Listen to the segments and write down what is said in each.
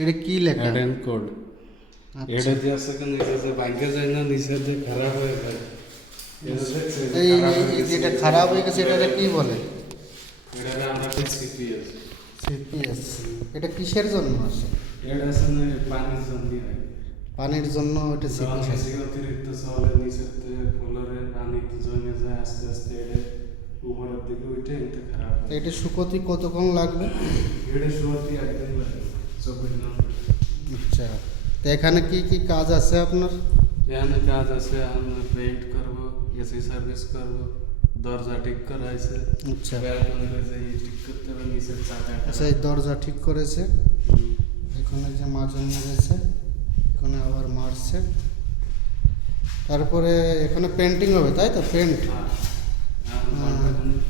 এটা কি লেখা? Add and code. আচ্ছা। এটা দিয়ে আছে কেন নিচে যে ব্যাংকে যায় না নিচে দিয়ে খারাপ হয়ে যায়। এই যেটা খারাপ হয়ে গেছে এটা কি বলে? এটা আমরা সিপিএস। সিপিএস। এটা কিসের জন্য আসে? এটা আসলে পানির জন্য হয়। পানির জন্য এটা যখন সিপিএস। বেশি অতিরিক্ত চলে নিচের থেকে ফ্লোরে পানি জমে যায় আস্তে আস্তে এটা উপরের দিকে উঠে এটা খারাপ হয়। এটা শুকোতে কতক্ষণ লাগবে? এটা শুরুতে একদিন লাগে 24 ঘন্টা। আচ্ছা, তো এখানে কি কি কাজ আছে আপনার? এখানে কাজ আছে, আমরা পেইন্ট করবো, এসি সার্ভিস করবো, দরজা ঠিক করা হয়েছে। আচ্ছা। ব্যালকনিতে যে ঠিক করতে হবে নিচের চাকা। আচ্ছা, এই দরজা ঠিক করেছে, এখানে যে মাজন মেরেছে, এখানে আবার মারছে, তারপরে এখানে পেন্টিং হবে, তাই তো? পেন্ট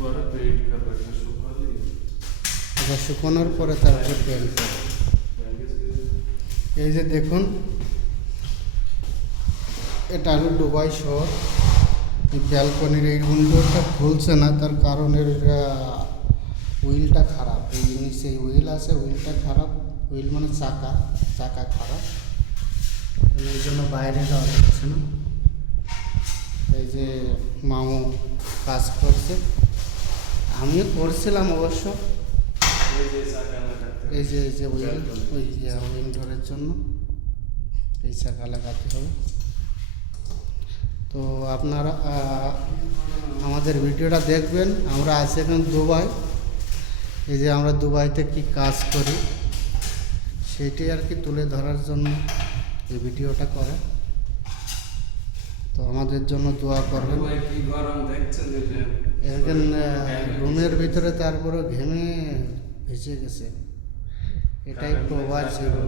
পরে পেইন্ট করবো, একটা শুকালে এটা শুকোনোর পরে তারপরে পেন্ট হবে। এই যে দেখুন, এটা হলো দুবাই শহর। এই ব্যালকনির এই উইন্ডোটা খুলছে না, তার কারণ এর হুইলটা খারাপ। এই নিচে হুইল আছে, হুইলটা খারাপ। হুইল মানে চাকা, চাকা খারাপ, এই জন্য বাইরে যাওয়া যাচ্ছে না। এই যে মামু কাজ করছে, আমিও করছিলাম অবশ্য। এই যে হুইল, ওই উইন্ডোরের জন্য এই চাকা লাগাতে হবে। তো আপনারা আমাদের ভিডিওটা দেখবেন। আমরা আছি এখন দুবাই। এই যে আমরা দুবাইতে কি কাজ করি সেটাই আর কি তুলে ধরার জন্য এই ভিডিওটা করা। তো আমাদের জন্য দোয়া করবেন। কি গরম দেখছেন? এখন রুমের ভিতরে তারপরে ঘেমে ভেসে গেছে। এটাই প্রবাস জীবন।